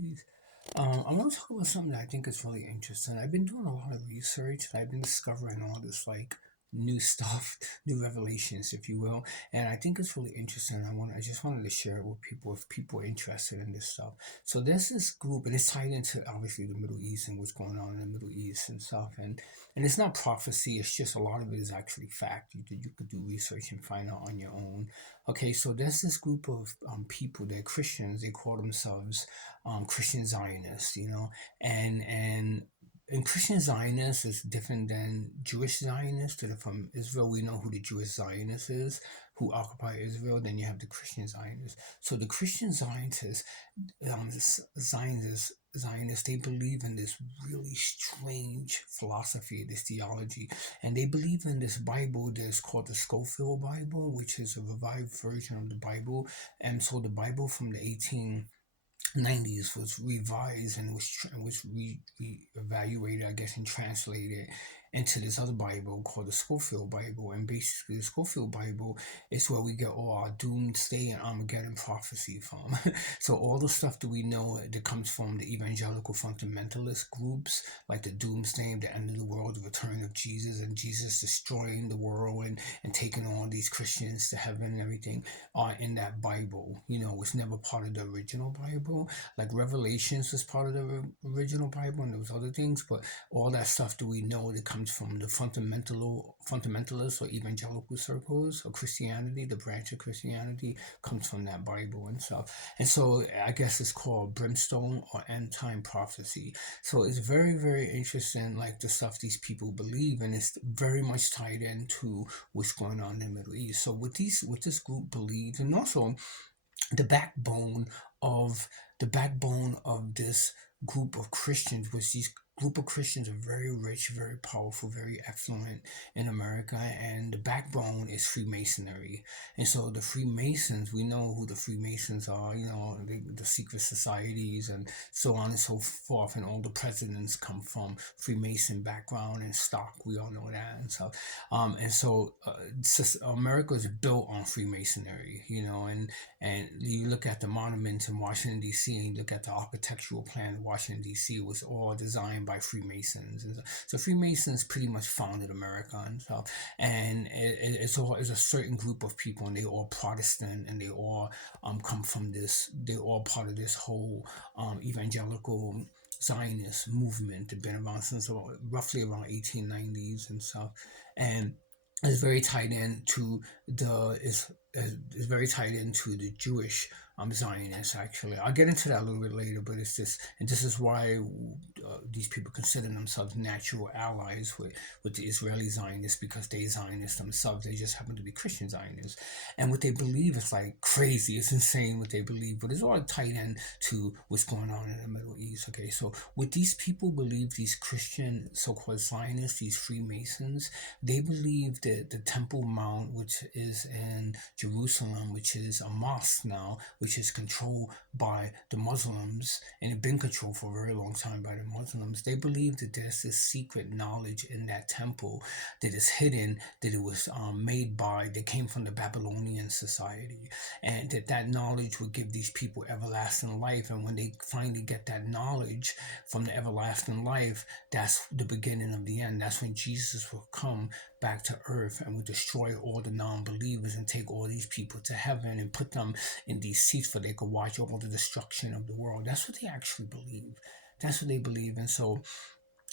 Jeez. I want to talk about something that I think is really interesting. I've been doing a lot of research and I've been discovering all this new stuff, new revelations, if you will. And I think it's really interesting. I just wanted to share it with people if people are interested in this stuff. So there's this group, and it's tied into obviously the Middle East and what's going on in the Middle East and stuff. And it's not prophecy. It's just a lot of it is actually fact. You could do research and find out on your own. Okay, so there's this group of people. They're Christians. They call themselves Christian Zionists, and Christian Zionists is different than Jewish Zionists that are from Israel. We know who the Jewish Zionist is, who occupy Israel. Then you have the Christian Zionists. So the Christian Zionists, they believe in this really strange philosophy, this theology, and they believe in this Bible that's called the Scofield Bible, which is a revived version of the Bible. And so the Bible from the 1890s was revised and was evaluated, I guess, and translated into this other Bible called the Scofield Bible. And basically, the Scofield Bible is where we get all our doomsday and Armageddon prophecy from. So all the stuff that we know that comes from the evangelical fundamentalist groups, like the doomsday, the end of the world, the return of Jesus, and Jesus destroying the world and taking all these Christians to heaven and everything, are in that Bible. It's never part of the original Bible. Like Revelations was part of the original Bible, and there was other things, but all that stuff that we know that comes from the fundamentalist or evangelical circles of Christianity, the branch of Christianity, comes from that Bible and stuff. And so I guess it's called brimstone or end time prophecy. So it's very, very interesting, like the stuff these people believe, and it's very much tied into what's going on in the Middle East. So what this group believes, and also the backbone of this group of Christians was these group of Christians are very rich, very powerful, very affluent in America, and the backbone is Freemasonry. And so the Freemasons, we know who the Freemasons are, the secret societies and so on and so forth, and all the presidents come from Freemason background and stock. We all know that. America is built on Freemasonry, and you look at the monuments in Washington, D.C., and you look at the architectural plan in Washington, D.C., was all designed by Freemasons. So Freemasons pretty much founded America and stuff. And it's a certain group of people, and they all Protestant, and they all come from this, they're all part of this whole evangelical Zionist movement that been around since roughly around 1890s and stuff. And it's very tied into is very tied into the Jewish Zionists. Actually, I'll get into that a little bit later, but it's this, and this is why these people consider themselves natural allies with the Israeli Zionists, because they Zionists themselves. They just happen to be Christian Zionists, and what they believe is like crazy. It's insane what they believe, but it's all tied in to what's going on in the Middle East. Okay, so what these people believe, these Christian so-called Zionists, these Freemasons, they believe that the Temple Mount, which is in Jerusalem, which is a mosque now, which is controlled by the Muslims, and it's been controlled for a very long time by the Muslims. They believe that there's this secret knowledge in that temple that is hidden, that it was that came from the Babylonian society, and that knowledge would give these people everlasting life. And when they finally get that knowledge from the everlasting life, that's the beginning of the end. That's when Jesus will come back to earth and will destroy all the non-believers and take all these people to heaven and put them in these seats for they could watch all the destruction of the world. That's what they actually believe. That's what they believe. And so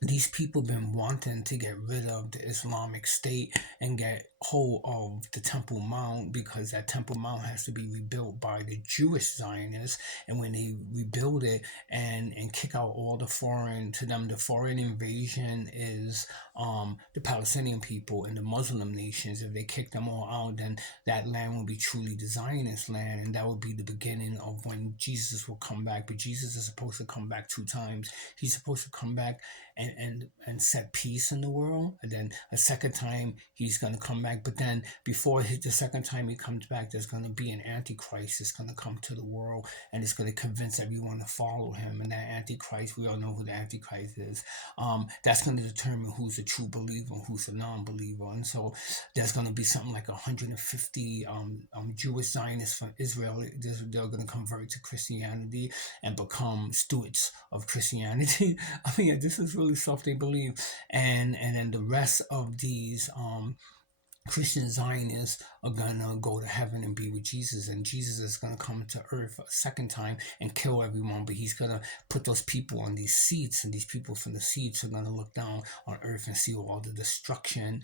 these people been wanting to get rid of the Islamic State and get hold of the Temple Mount, because that Temple Mount has to be rebuilt by the Jewish Zionists. And when they rebuild it and kick out all the foreign, to them the foreign invasion is the Palestinian people and the Muslim nations. If they kick them all out, then that land will be truly the Zionist land, and that would be the beginning of when Jesus will come back. But Jesus is supposed to come back two times. He's supposed to come back and set peace in the world. And then a second time he's going to come back. But then before the second time he comes back, there's going to be an antichrist that's going to come to the world, and it's going to convince everyone to follow him. And that antichrist, we all know who the antichrist is. That's going to determine who's a true believer and who's a non-believer. And so there's going to be something like 150 Jewish Zionists from Israel. They're going to convert to Christianity and become stewards of Christianity. I mean, this is really stuff they believe. And then the rest of these Christian Zionists are gonna go to heaven and be with Jesus, and Jesus is gonna come to earth a second time and kill everyone. But he's gonna put those people on these seats, and these people from the seats are gonna look down on earth and see all the destruction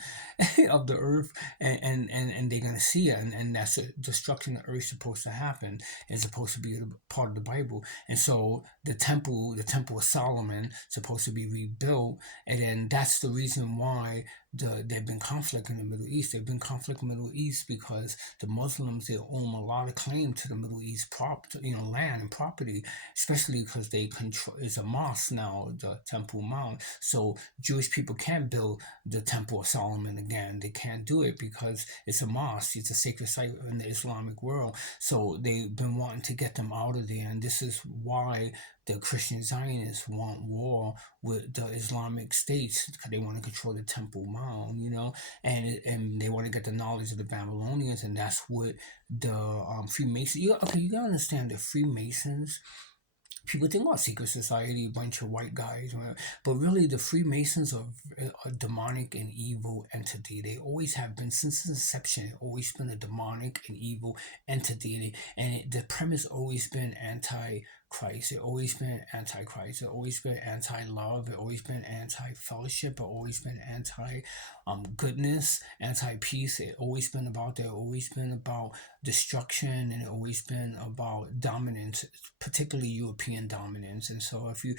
of the earth, and they're gonna see it, and that's the destruction of earth supposed to happen. It's supposed to be a part of the Bible, and so the temple of Solomon, supposed to be rebuilt, and then that's the reason why there've been conflict in the Middle East. There've been conflict in the Middle East because the Muslims, they own a lot of claim to the Middle East land and property, especially because they control. It's a mosque now, the Temple Mount. So Jewish people can't build the Temple of Solomon again. They can't do it because it's a mosque. It's a sacred site in the Islamic world. So they've been wanting to get them out of there, and this is why the Christian Zionists want war with the Islamic states, because they want to control the Temple Mount, and they want to get the knowledge of the Babylonians, and that's what the Freemasons. You gotta understand the Freemasons. People think about secret society, a bunch of white guys, but really the Freemasons are a demonic and evil entity. They always have been since inception. Always been a demonic and evil entity, and the premise always been anti-Christ. It always been anti-Christ. It always been anti-love. It always been anti-fellowship. It always been anti-goodness, anti-peace. It always been about that. Always been about destruction, and it always been about dominance, particularly European dominance. And so if you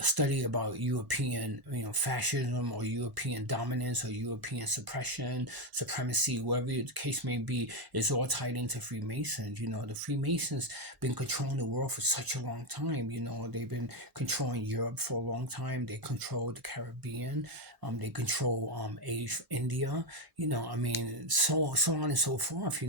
study about European, fascism or European dominance or European supremacy, whatever the case may be, is all tied into Freemasons. The Freemasons been controlling the world for such a long time. They've been controlling Europe for a long time. They control the Caribbean. They control India. So on and so forth.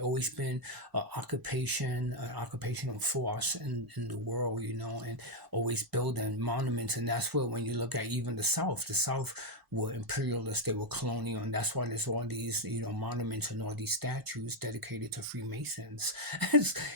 Always been occupational force in the world. And always building monuments. And that's what, when you look at even the South were imperialists, they were colonial, and that's why there's all these monuments and all these statues dedicated to Freemasons.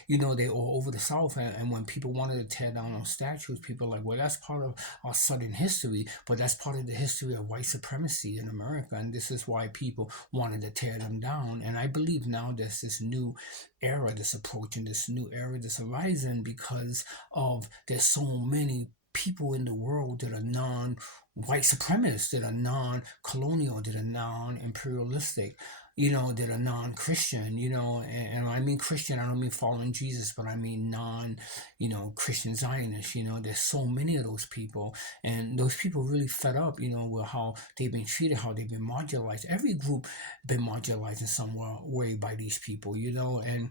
They all over the South, and when people wanted to tear down those statues, people are like, well, that's part of our Southern history, but that's part of the history of white supremacy in America, and this is why people wanted to tear them down. And I believe now there's this new era that's approaching, this new era that's arising, because of there's so many people in the world that are non-white supremacists, that are non-colonial, that are non-imperialistic, that are non-Christian, and when I mean Christian, I don't mean following Jesus, but I mean Christian Zionists. There's so many of those people, and those people really fed up, with how they've been treated, how they've been marginalized. Every group been marginalized in some way by these people, and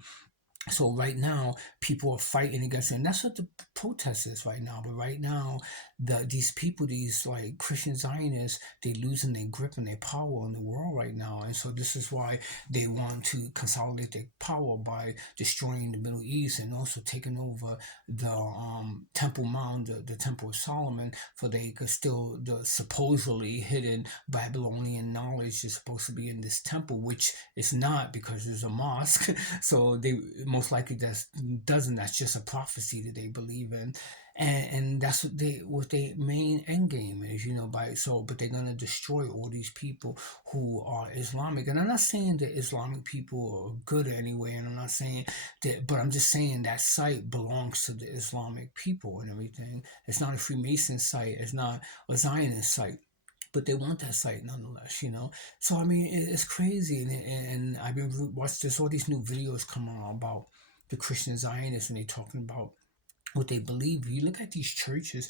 so right now, people are fighting against it, and that's what the protest is right now. But right now, these people, these like Christian Zionists, they losing their grip and their power in the world right now, and so this is why they want to consolidate their power by destroying the Middle East and also taking over the Temple Mount, the Temple of Solomon, for they could still the supposedly hidden Babylonian knowledge is supposed to be in this temple, which is not, because there's a mosque. So they most likely that's just a prophecy that they believe in, and that's what their main end game is, but they're gonna destroy all these people who are Islamic. And I'm not saying that Islamic people are good anyway, and I'm not saying that, but I'm just saying that site belongs to the Islamic people and everything. It's not a Freemason site, it's not a Zionist site, but they want that site nonetheless. So I mean, it's crazy, and I've been watching. There's all these new videos coming on about the Christian Zionists, and they're talking about what they believe. You look at these churches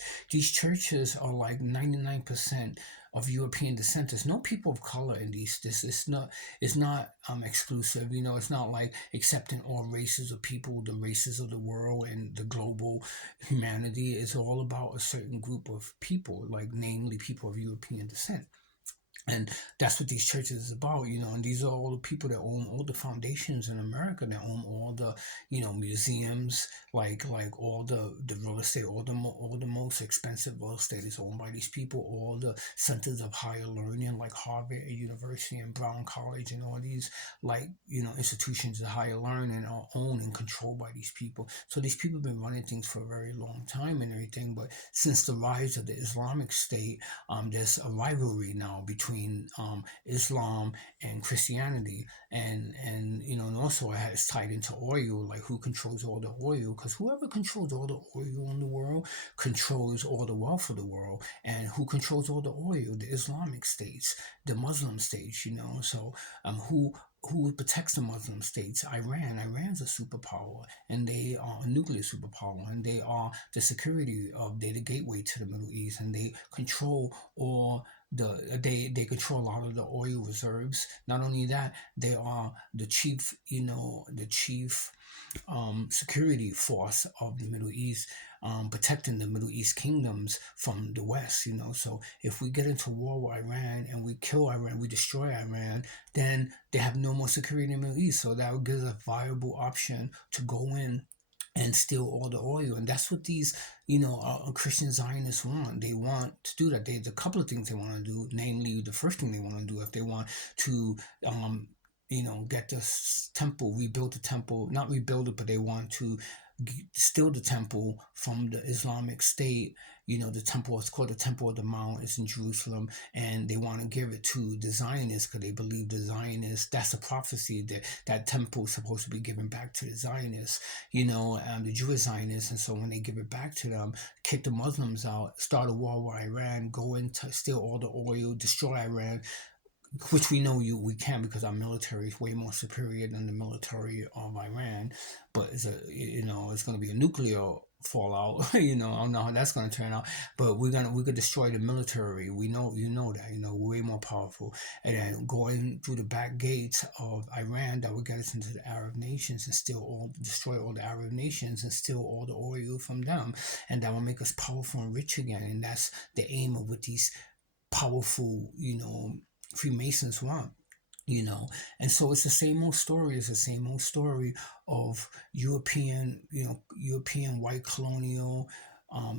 are like 99% of European descent. There's no people of color in these. This is not, it's not exclusive. You know, it's not like accepting all races of people, the races of the world and the global humanity. It's all about a certain group of people, like namely people of European descent. And that's what these churches is about, you know. And these are all the people that own all the foundations in America, that own all the, you know, museums, like all the real estate, all the most expensive real estate is owned by these people. All the centers of higher learning, like Harvard University and Brown College, and all these, like, you know, institutions of higher learning are owned and controlled by these people. So these people have been running things for a very long time and everything. But since the rise of the Islamic State, there's a rivalry now between Islam and Christianity, and you know, and also it's tied into oil, like who controls all the oil, because whoever controls all the oil in the world controls all the wealth of the world. And who controls all the oil? The Islamic states, the Muslim states, you know. So who protects the Muslim states? Iran's a superpower, and they are a nuclear superpower, and they are the security of, they're the gateway to the Middle East, and they control all they control a lot of the oil reserves. Not only that, they are the chief, you know, the chief security force of the Middle East, protecting the Middle East kingdoms from the West, you know. So if we get into war with Iran and we kill Iran, we destroy Iran, then they have no more security in the Middle East. So that would give us a viable option to go in and steal all the oil. And that's what these, you know, Christian Zionists want. They want to do that. There's a couple of things they want to do. Namely, the first thing they want to do, if they want to, you know, get this temple, rebuild the temple, not rebuild it, but they want to steal the temple from the Islamic State. You know, the temple is called the Temple of the Mount. It's in Jerusalem, and they want to give it to the Zionists because they believe the Zionists. That's a prophecy that that temple is supposed to be given back to the Zionists. You know, the Jewish Zionists, and so when they give it back to them, kick the Muslims out, start a war with Iran, go in to steal all the oil, destroy Iran, which we know we can, because our military is way more superior than the military of Iran. But it's a, you know, it's going to be a nuclear fallout. You know, I don't know how that's going to turn out, but we could destroy the military. We know, you know that, you know, way more powerful. And then going through the back gates of Iran, that would get us into the Arab nations and destroy all the Arab nations and steal all the oil from them, and that will make us powerful and rich again. And that's the aim of what these powerful, you know, Freemasons want, you know. And so it's the same old story. It's the same old story of European, you know, European white colonial,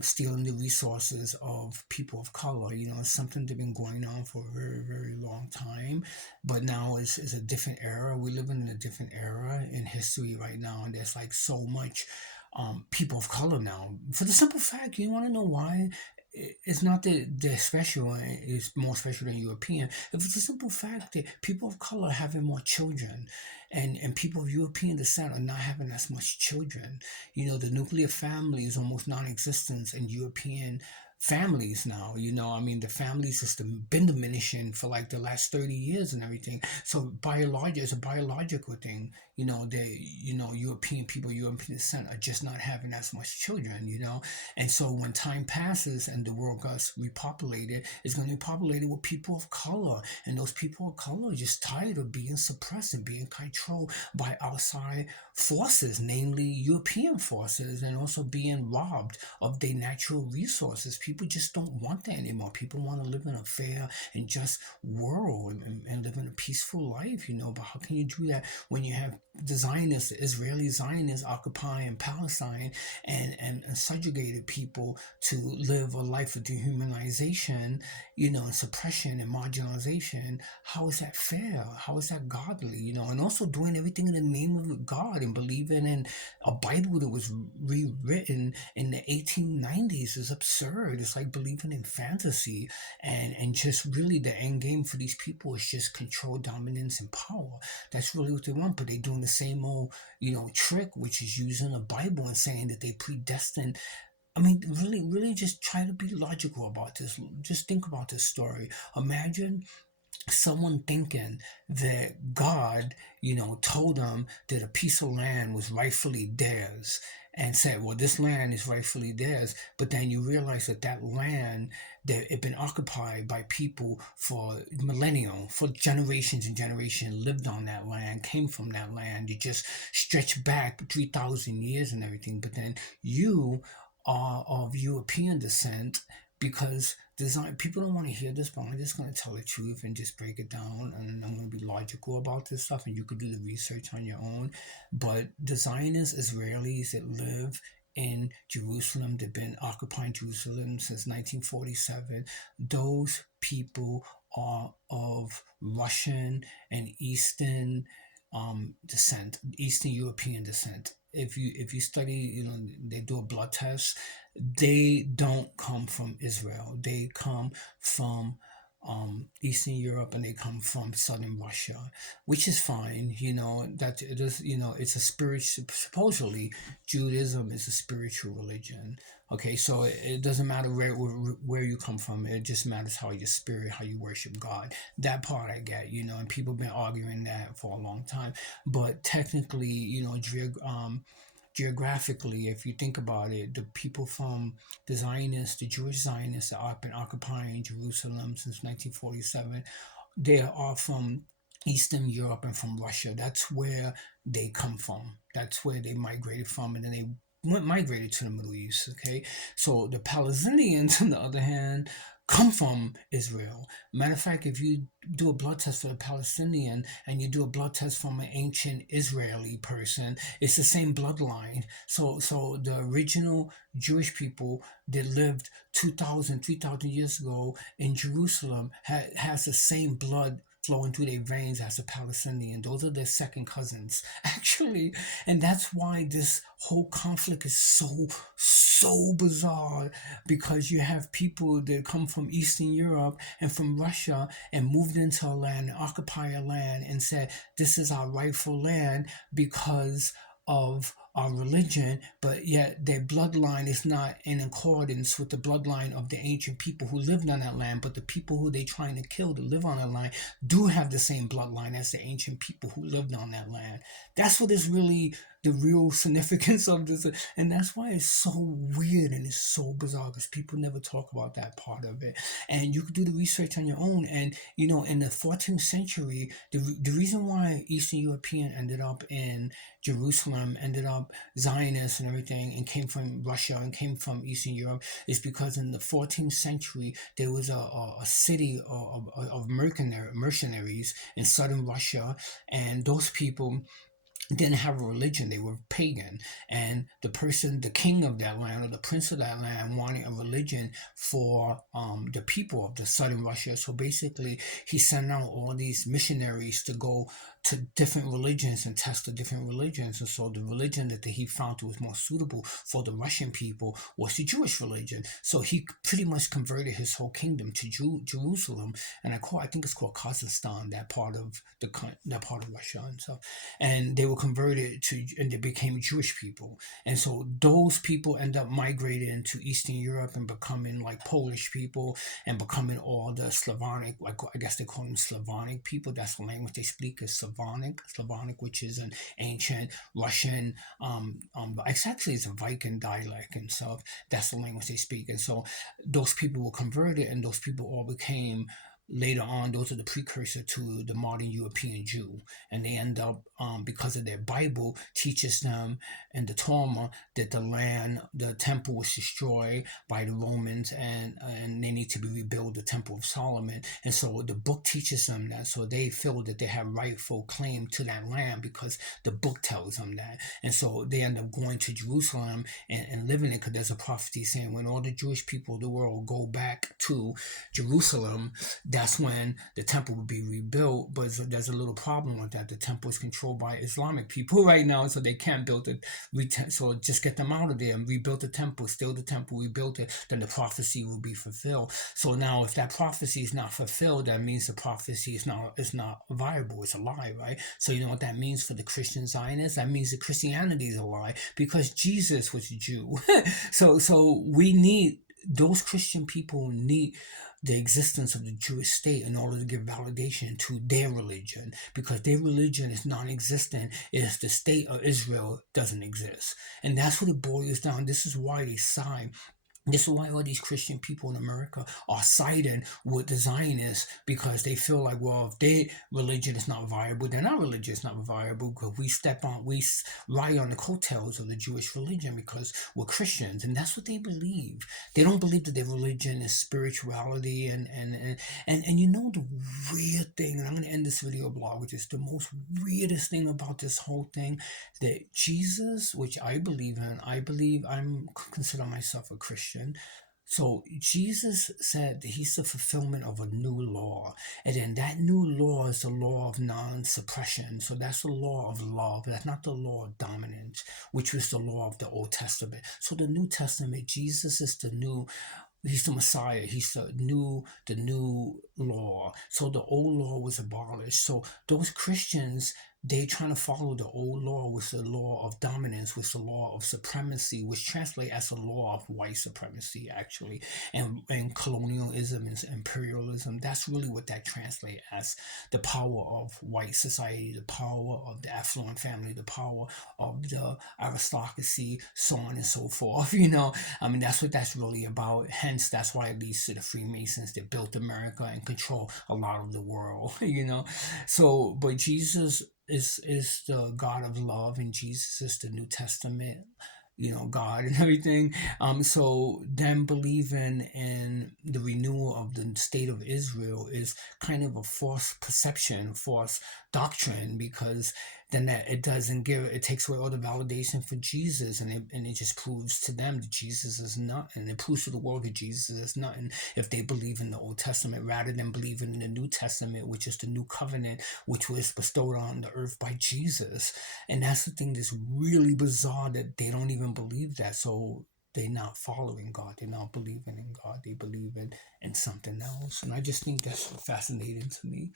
stealing the resources of people of color. You know, it's something that's been going on for a very, very long time. But now it's a different era. We're living in a different era in history right now, and there's like so much people of color now. For the simple fact, you want to know why? It's not that they're special and it's more special than European. If it's a simple fact that people of color are having more children, and people of European descent are not having as much children. You know, the nuclear family is almost non-existent in European families now. You know, I mean, the family system been diminishing for like the last 30 years and everything. So biological, it's a biological thing. You know, European people, European descent are just not having as much children, you know. And so when time passes and the world gets repopulated, it's going to be populated with people of color. And those people of color are just tired of being suppressed and being controlled by outside forces, namely European forces, and also being robbed of their natural resources. People just don't want that anymore. People want to live in a fair and just world, and live in a peaceful life, you know. But how can you do that when you have the Zionists, the Israeli Zionists occupying Palestine, and subjugated people to live a life of dehumanization, you know, and suppression and marginalization? How is that fair? How is that godly? You know, and also doing everything in the name of God and believing in a Bible that was rewritten in the 1890s is absurd. It's like believing in fantasy, and just really the end game for these people is just control, dominance, and power. That's really what they want. But they're doing the same old, you know, trick, which is using a Bible and saying that they predestined. I mean, really, really just try to be logical about this. Just think about this story. Imagine someone thinking that God, you know, told them that a piece of land was rightfully theirs, and said, well, this land is rightfully theirs. But then you realize that that land, that it been occupied by people for millennia, for generations and generations, lived on that land, came from that land. You just stretch back 3,000 years and everything. But then you are of European descent, because design people don't want to hear this, but I'm just going to tell the truth and just break it down, and I'm going to be logical about this stuff, and you could do the research on your own. But the Zionist Israelis that live in Jerusalem, they've been occupying Jerusalem since 1947. Those people are of Russian and Eastern descent, Eastern European descent. If you study, they do a blood test. They don't come from Israel. They come from Eastern Europe, and they come from Southern Russia, which is fine. That it is. It's a spirit. Supposedly, Judaism is a spiritual religion. Okay, so it doesn't matter where you come from. It just matters how your spirit, how you worship God. That part I get. And people have been arguing that for a long time. But technically, geographically, if you think about it, the people from the Zionists, the Jewish Zionists that have been occupying Jerusalem since 1947, they are from Eastern Europe and from Russia. That's where they come from. That's where they migrated from, and then they migrated to the Middle East. Okay, so the Palestinians, on the other hand, come from Israel. Matter of fact, if you do a blood test for a Palestinian and you do a blood test from an ancient Israeli person, it's the same bloodline. So the original Jewish people that lived 2,000, 3,000 years ago in Jerusalem has the same blood flowing through their veins as a Palestinian. Those are their second cousins, actually. And that's why this whole conflict is so bizarre, because you have people that come from Eastern Europe and from Russia and moved into a land, occupy a land, and said, this is our rightful land because of our religion, but yet their bloodline is not in accordance with the bloodline of the ancient people who lived on that land. But the people who they trying to kill to live on that land do have the same bloodline as the ancient people who lived on that land. That's what is really the real significance of this, and that's why it's so weird and it's so bizarre, because people never talk about that part of it. And you could do the research on your own. And in the 14th century, the reason why Eastern European ended up in Jerusalem, ended up Zionists and everything, and came from Russia and came from Eastern Europe, is because in the 14th century there was a city of mercenaries in southern Russia, and those people didn't have a religion. They were pagan, and the king of that land, or the prince of that land, wanted a religion for the people of the southern Russia. So basically he sent out all these missionaries to go to different religions and test the different religions. And so the religion that he found was more suitable for the Russian people was the Jewish religion. So he pretty much converted his whole kingdom to Jerusalem, and I think it's called Kazakhstan, that part of Russia and stuff. And they were converted to, and they became Jewish people. And so those people end up migrating to Eastern Europe and becoming like Polish people, and becoming all the Slavonic, like I guess they call them Slavonic people. That's the language they speak, is Slavonic, which is an ancient Russian. It's a Viking dialect and stuff. That's the language they speak. And so those people were converted, and those people all became, later on, those are the precursor to the modern European Jew. And they end up, because of their Bible teaches them, and the Torah, that the temple was destroyed by the Romans, and they need to be rebuilt, the Temple of Solomon. And so the book teaches them that, so they feel that they have rightful claim to that land because the book tells them that. And so they end up going to Jerusalem and living it, because there's a prophecy saying when all the Jewish people of the world go back to Jerusalem, that's when the temple would be rebuilt. But there's a little problem with that. The temple is controlled by Islamic people right now, so they can't build it. So just get them out of there and rebuild the temple, steal the temple, rebuild it, then the prophecy will be fulfilled. So now if that prophecy is not fulfilled, that means the prophecy is not viable, it's a lie, right? So you know what that means for the Christian Zionists? That means that Christianity is a lie, because Jesus was a Jew. So we need, those Christian people need the existence of the Jewish state in order to give validation to their religion, because their religion is non-existent if the state of Israel doesn't exist. And that's what it boils down. This is why they sign. This is why all these Christian people in America are siding with the Zionists, because they feel like, well, if their religion is not viable, then our religion is not viable, because we ride on the coattails of the Jewish religion because we're Christians, and that's what they believe. They don't believe that their religion is spirituality, and you know the weird thing, and I'm going to end this video blog with this, the most weirdest thing about this whole thing, that Jesus, which I believe in, I'm consider myself a Christian. So Jesus said that he's the fulfillment of a new law. And then that new law is the law of non-suppression. So that's the law of love. That's not the law of dominance, which was the law of the Old Testament. So the New Testament, Jesus is the new. He's the Messiah. He's the new law. So the old law was abolished. So those Christians, they trying to follow the old law, was the law of dominance, was the law of supremacy, which translate as a law of white supremacy, actually, and colonialism and imperialism. That's really what that translate as: the power of white society, the power of the affluent family, the power of the aristocracy, so on and so forth. I mean, that's what that's really about. Hence, that's why it leads to the Freemasons that built America and control a lot of the world. So, but Jesus is the God of love, and Jesus is the New Testament, God and everything. So them believing in the renewal of the state of Israel is kind of a false perception, false doctrine, because then that it takes away all the validation for Jesus, and it just proves to them that Jesus is nothing. It proves to the world that Jesus is nothing if they believe in the Old Testament rather than believing in the New Testament, which is the new covenant, which was bestowed on the earth by Jesus. And that's the thing that's really bizarre, that they don't even believe that. So they're not following God. They're not believing in God. They believe in something else. And I just think that's fascinating to me.